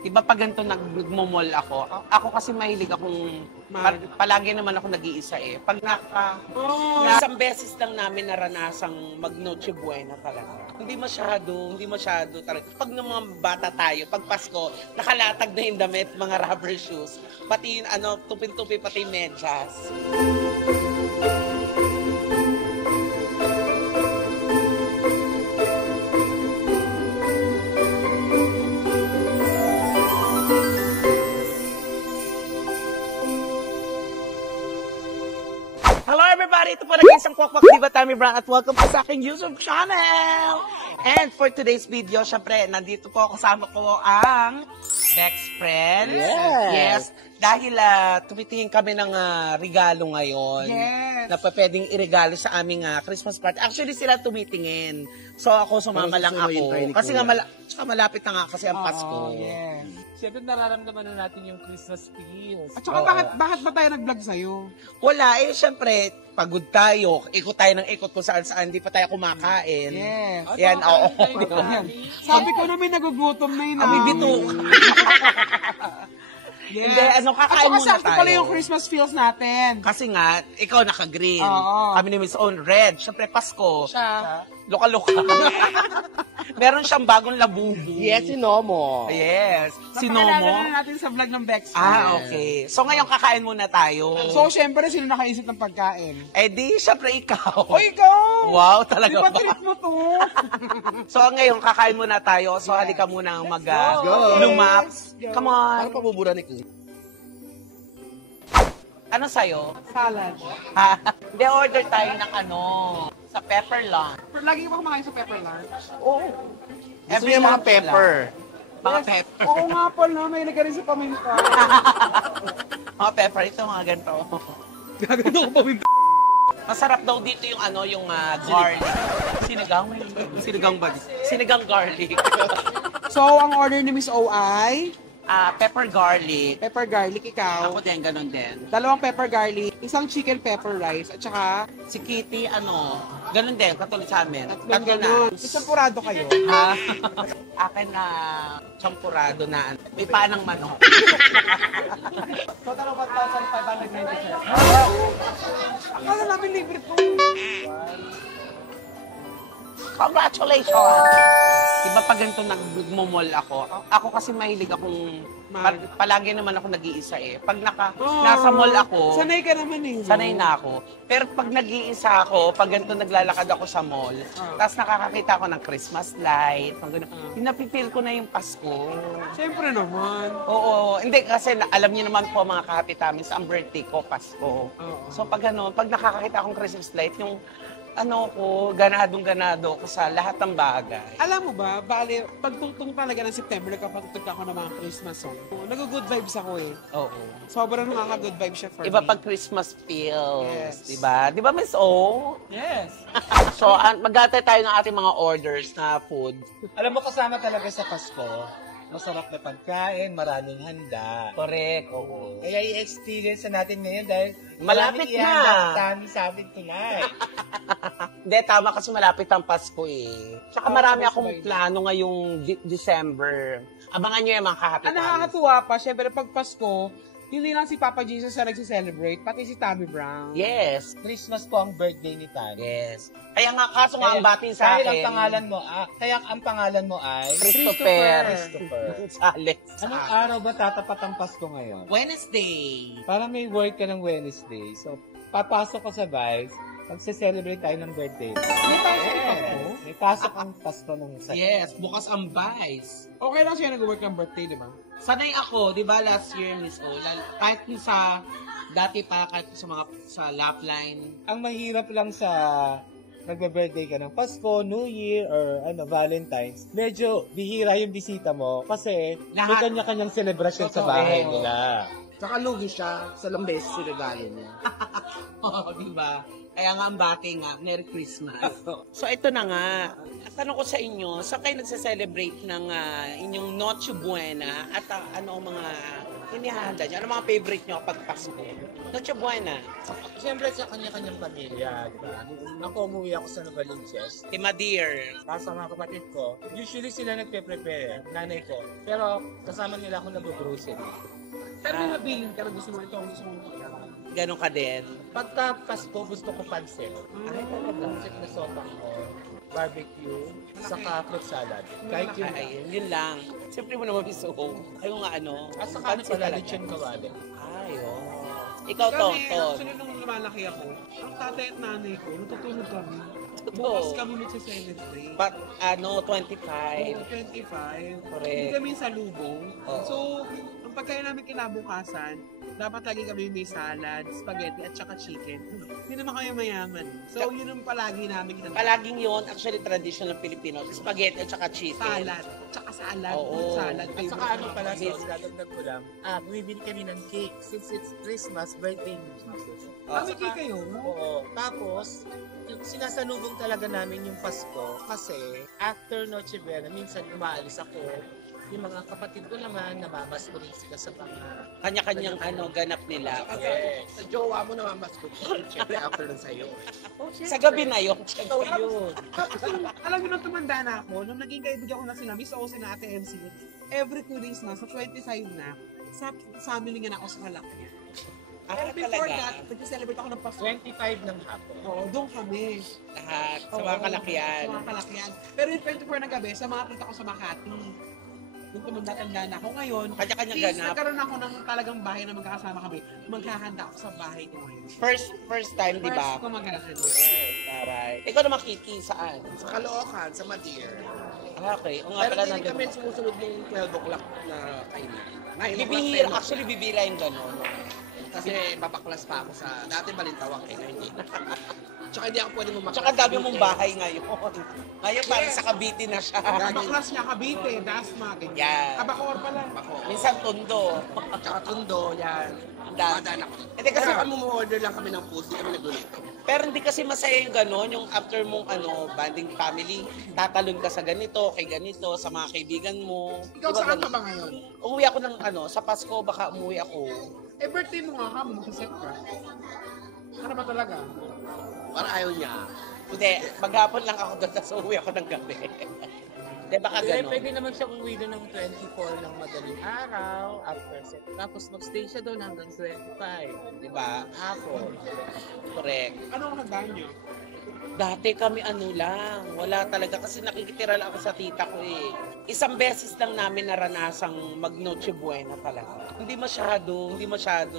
Diba pag ganito nagmo-mall ako kasi mahilig akong, palagi naman ako nag-iisa eh. Pag isang beses lang namin naranasang mag-Noche Buena talaga. Hindi masyado talaga. Pag ng mga bata tayo, pag Pasko, nakalatag na yung damit, mga rubber shoes, pati yung tupi-tupi, pati medyas. Hello everybody! Ito po nag-isang Kwak-Kwak Diva Tammy Brown at welcome po sa aking YouTube channel! And for today's video, syempre, nandito po kasama ko ang Bex Friends. Yes! Dahil tumitingin kami ng regalo ngayon na pwedeng iregalo sa aming Christmas party. Actually, sila tumitingin. So ako, sumama lang ako. Kasi nga malapit na nga kasi ang Pasko. Siyempre nararamdaman na natin yung Christmas feels. At saka bakit ba tayo nag-vlog sa'yo? Wala, syempre, pagod tayo. Ikot tayo ng ikot kung saan-saan. Hindi pa tayo kumakain. Yes. Yan, oo. Sabi ko namin nagugutom na yun. Kami bitok. Yes. Hindi, kakain muna tayo. Sakto pala yung Christmas feels natin. Kasi nga, ikaw naka-green. Kami ni Miss Own, red. Siyempre, Pasko. Siya. Loka-loka. Meron siyang bagong labubu. Yes, si Nomo. Yes. Si Napakilala Nomo. na natin sa vlog ng Bex. Okay. So, ngayon kakain muna tayo. So, syempre, sino nakaisip ng pagkain? Eh di, syempre ikaw. O, ikaw! Wow, talaga Di ba ba? trip mo to? So, ngayon, kakain muna tayo. So, halika muna lumaps. Come on. Ano pabubura ni Chris? Ano sa'yo? Salad. Hindi, order tayo ng sa pepper lunch. Pero lagi ka ba kumakain sa pepper lunch? Oo. Gusto niya mga lunch pepper. lang. Mga pepper. Oo nga pala, may rin sa paminta. Mga pepper, ito mga ganito. Gagano ko paminta. Masarap daw dito yung garlic. Sinigang garlic. So, ang order ni Miss O ay Pepper garlic. pepper garlic, ikaw. Ako din, ganun din. 2 pepper garlic, 1 chicken pepper rice, at saka Si Kitty, ganun din, katulad sa amin. tatlong ganun. Isampurado kayo. Akin na champurado na. May panang manok. Total of 1,597. Akala namin libre to. Congratulations! Diba pag ganito nagmo-mall ako kasi mahilig akong, palagi naman ako nag-iisa eh. Pag nasa mall ako, Sanay ka naman eh. sanay na ako. Pero pag nag-iisa ako, pag ganito naglalakad ako sa mall, tapos nakakakita ako ng Christmas light, napipil ko na yung Pasko. Siyempre naman. Oo, hindi kasi alam niyo naman po mga kahapit namin, sa ang birthday ko, Pasko. So pag nakakakita akong Christmas light, yung ganadong-ganado ko sa lahat ng bagay. Alam mo ba, bale, pagtungtong talaga ng September, nagkapatutog ako ng mga Christmas song. Nag-good vibes ako eh. Oo. Sobrang nakaka-good vibes siya for Iba me. pag Christmas feels, Yes. diba? Diba, Miss O? Yes. So, mag-atay tayo ng ating mga orders na food. Alam mo, kasama talaga sa Pasko, masarap na pagkain, maraming handa. Correct, oo. Kaya i-experience na natin ngayon dahil Malapit maraming na. ihanda kami sa amin tonight. Hindi, tama kasi malapit ang Pasko eh. Tsaka marami akong plano ngayong December. Abangan nyo yung mga kahapit. Ang nakakatuwa pa, syempre pag Pasko, hindi lang si Papa Jesus na nagse-celebrate, pati si Tammy Brown. Yes. Christmas po ang birthday ni Tani. Yes. Kaya nga, kaso nga ang batin sa Dahil akin. ang pangalan mo ay Christopher. Alex. Anong araw ba tatapat ang Pasko ngayon? Wednesday. Para may work ka ng Wednesday. So, papasok ko sa Vice, magse-celebrate tayo ng birthday. May pasok ang Pasko? May pasok ang Pasko ng sa. Yes, bukas ang Vice. Okay lang siya nag-work ng birthday, di ba? Sanay ako, di ba, last year, Miss O, kahit sa, dati pa, kahit sa Lapline. Ang mahirap lang sa nagbe-birthday ka ng Pasko, New Year, or Valentine's, medyo bihira yung bisita mo kasi may kanya-kanyang celebration sa bahay nila. Saka lugi siya sa ilang beses sinagalo niya. Oo, di ba? Kaya nga ang bati nga, Merry Christmas. So ito na nga, tanong ko sa inyo, saan kayo nagse-celebrate ng inyong Noche Buena at ano ang mga inihahanda nyo? Ano mga favorite nyo kapag Pasko? Noche Buena. Siyempre sa kanya-kanyang pamilya, di ba? Ako umuwi ako sa Novaliches. Timadir. Tapos ang mga kapatid ko, usually sila nagpe-prepare, nanay ko. Pero kasama nila ako nag-grocery. Pero may mabiling ka na gusto mo ito, gusto mo ito. Ganon ka din. Pagka Pasko, gusto ko pansit. Ay, talaga. Pansit na sotang ko, barbecue, saka fruit salad. Kahit yun. Ay, yun lang. Siyempre mo naman gusto ko. Ayaw nga ano. At saka ano pansit pala, talaga. lechon kawali. Ay, oh. Ikaw, Kami, Tonton. actually, nung lumalaki ako, ang tatay at nanay ko, natutulog kami. Totoo. Bukas kami magsa-celebrate. But, 25. Oo, 25. Correct. Hindi kami sa lubong. Oo. So, ang pagkain namin kinabukasan, dapat lagi kami may salad, spaghetti, at saka chicken. Hindi naman kami mayaman. So, yun ang palagi namin ginagawa. Palaging yun, actually, traditional Filipino. Spaghetti at saka chicken. Salad. Tsaka salad. Oo. Fruit salad. At saka ano pala, Yes. so, dadagdag ko lang, bumibili kami ng cake. Since it's Christmas, birthday ni Jesus. Kami kayo. Oo. Tapos, yung sinasalubong talaga namin yung Pasko kasi after Noche Buena, minsan umaalis ako. Yung mga kapatid ko naman, namamas ko rin sila sa mga... Kanya-kanyang ganap nila. Yes. Sa jowa mo naman mas good. Siyempre, after nun sa'yo. Sa gabi na yun. Ikaw yun. Alam mo, nung tumanda na ako, nung naging kaibigan ko na sila, Miss Ose na Ate MC, every 2 days na, sa 25 na, sa family nga na ako sa Kalakya. Pero before that, nag-celebrate ako ng Pasko. 25 ng hapon. Oo, doon kami. Lahat. Sa Oo, mga kalakyan. Sa mga kalakyan. Pero yung 24 ng gabi, sa mga kita ko sa Makati. Nung tumanda-tanda na ako ngayon, Kanya-kanyang since ganap. nagkaroon ako ng talagang bahay na magkakasama kami, maghahanda ako sa bahay ko ngayon. First time, di ba? First ko maghahanda. Taray. Ikaw naman, Kiki, saan? Sa Caloocan, sa Madir. Okay. O nga Pero pala hindi nandun. kami sumusunod ng 12 o'clock na kainan. 9 o'clock, Bibihira, 10 o'clock. actually bibira yung gano'n. Kasi babaklas pa ako sa dati Balintawak eh, ngayon hindi. Tsaka hindi ako pwede mamaklas. Tsaka dami mong bahay ngayon. Ngayon parang sa Cavite na siya. Baklas niya, Cavite, Dasma, ganyan. Yan. Abacor pala. Ako. Minsan tondo. Tsaka Tundo, yan. Ang dami. Madaan ako. Hindi kasi, Kasi kami order lang kami ng food, hindi kami nagluluto. pero hindi kasi masaya yung gano'n, yung after mong banding family, tatalon ka sa ganito, kay ganito, sa mga kaibigan mo. Ikaw, Diba saan ka ganun? ba ngayon? Umuwi ako ng sa Pasko, baka umuwi ako. Eh, birthday mo nga ka, mag-set ka. Ano ba talaga? Para ayaw niya. Hindi, maghapon lang ako doon, tapos uuwi ako ng gabi. Hindi, baka Kaya gano'n. pwede naman siya uwi doon ng 24 ng madaling araw, after set. Tapos magstay siya doon hanggang 25. Diba? Hapon. Correct. Ano ang handaan niyo? Dati kami lang, wala talaga kasi nakikitira lang ako sa tita ko eh. Isang beses lang namin naranasang mag-Noche Buena talaga. Hindi masyado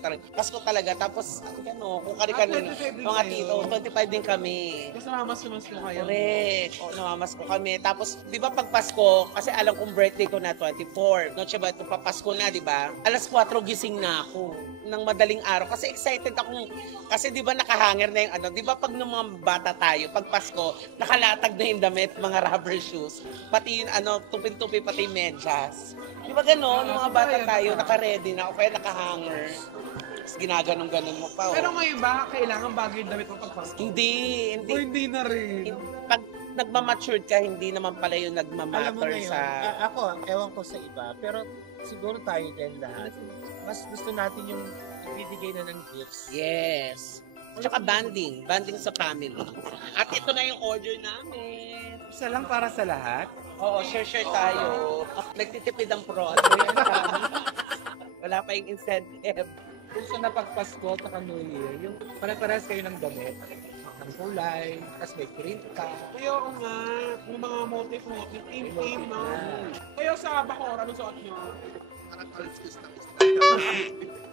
talaga. Pasko talaga, tapos kung kani-kani, 25 din mga kayo. tito, 25 din kami. Kasi namamas ko kayo. Correct. O, namamas ko kami. Tapos, di ba pag Pasko, kasi alam kong birthday ko na 24. Noche Buena, papasko na, di ba? Alas 4 gising na ako ng madaling araw. Kasi excited akong, kasi di ba nakahanger na yung di ba pag nung mga bata tayo, pag Pasko, nakalatag na yung damit, mga rubber shoes, pati yung tupi-tupi, pati medyas. Di ba gano'n? Mga bata tayo, naka-ready na, o kaya nakahanger. Tapos ginaganong-ganon mo pa. Pero ngayon ba, kailangan bago yung damit mo pagpasok? Hindi. O hindi na rin. Pag nagmamature ka, hindi naman pala yung Alam mo nagmamatter ngayon, sa... ako, ewan ko sa iba, pero siguro tayo din lahat. Mas gusto natin yung ibibigay na ng gifts. Yes. Tsaka banding sa family. At ito na yung order namin. Isa lang para sa lahat. Oo, share tayo. Nagtitipid ang pro. Wala pa yung incentive. Gusto na pag Pasko at New Year, yung pare-parehas kayo ng damit, ng kulay, tapos may print ka. Kaya oo nga, yung mga motif, team, no? Kaya sa Bacor, ano suot nyo? Parang kalis na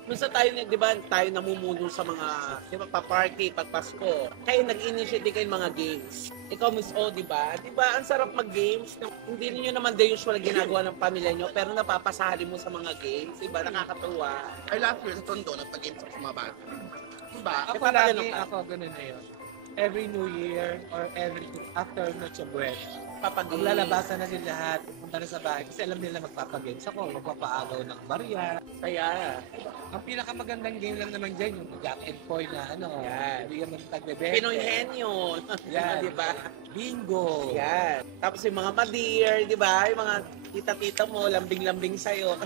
Minsan tayo, di ba, tayo namumuno sa mga, di ba, pa-party, pag Pasko. Kayo nag-initiate din kayo mga games. Ikaw, Miss O, di ba? Di ba, ang sarap mag-games. Hindi niyo naman the usual ginagawa ng pamilya niyo, pero napapasahali mo sa mga games. Di ba? Nakakatuwa. Ay, last year sa Tondo, nagpa-games ako sa mga bata. Diba? Ako Ikaw lagi, ganun ka? ako ganun na yun. Every New Year or every after Noche Buena, Magpapagames. Maglalabasan na sila lahat. Pupunta na sa bahay. Kasi alam nila magpapagames ako. Magpapaagaw ng barya. Kaya, Ang pinakamagandang game lang naman dyan, yung Jack and Poy na Yan. hindi naman tagbebenta. Pinoy Henyo. Yan. Di ba? Bingo. Yan. Tapos yung mga madir, di ba? Yung mga tita-tita mo, lambing-lambing sa'yo.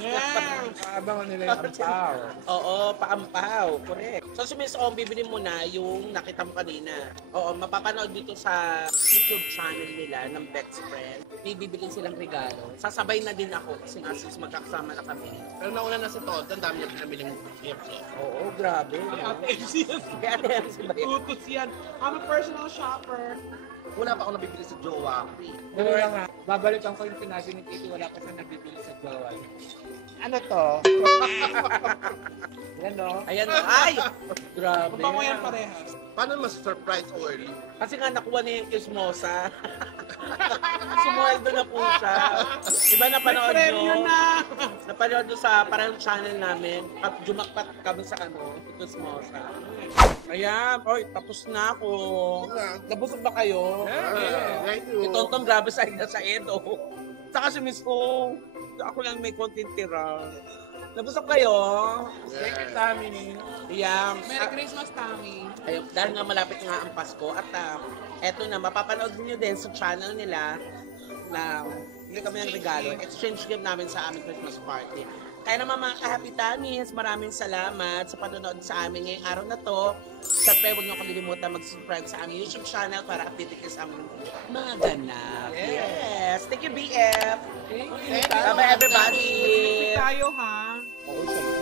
Abangan nila yung ampaw. Oo, paampaw. Correct. So, si Miss Ong, bibili mo na yung nakita mo kanina. Oo, mapapanood dito sa YouTube channel nila ng Bex Friend. May bibilin silang regalo. Sasabay na din ako kasi nga sis magkakasama na kami. Pero nauna na si Todd, ang dami niya pinamiling gift. Oo, grabe. Ate MC yan. Kaya ano yan si Bayan? Tutos yan. I'm a personal shopper. Wala pa ako nabibili sa Jowa. Pero lang nga, babalikan ko yung sinabi ni Titi, wala pa siya nabibili sa jowa. Ano to? Yan o. Ayan o. Ay! Grabe. Mabango yan parehas. Paano mas surprise early? Kasi nga nakuha niya yung kismosa. Sumuweldo na po siya. Diba napanood Premyo nyo? na! Napanood nyo sa parang channel namin. At jumakpat kami sa kismosa. Ayan. Oy, tapos na ako. Nabusog ba kayo? Thank you. Si Tonton grabe sa Edo. Saka si Miss O. Ako lang may konting tira. Nabusog kayo? Thank you, Tammy. Ayan. Merry Christmas, Tommy. Ayun, dahil nga malapit nga ang Pasko at eto na, mapapanood niyo din sa channel nila na hindi kami ng regalo. Exchange gift namin sa aming Christmas party. Kaya naman mga ka-Happy Tummies, maraming salamat sa panonood sa amin ngayong araw na to. Siyempre, huwag niyo kalilimutan mag-subscribe sa aming YouTube channel para update kayo sa aming mga ganap. Yes! Thank you, BF! Thank you. Bye-bye, everybody! Tayo, ha? Oo, siya.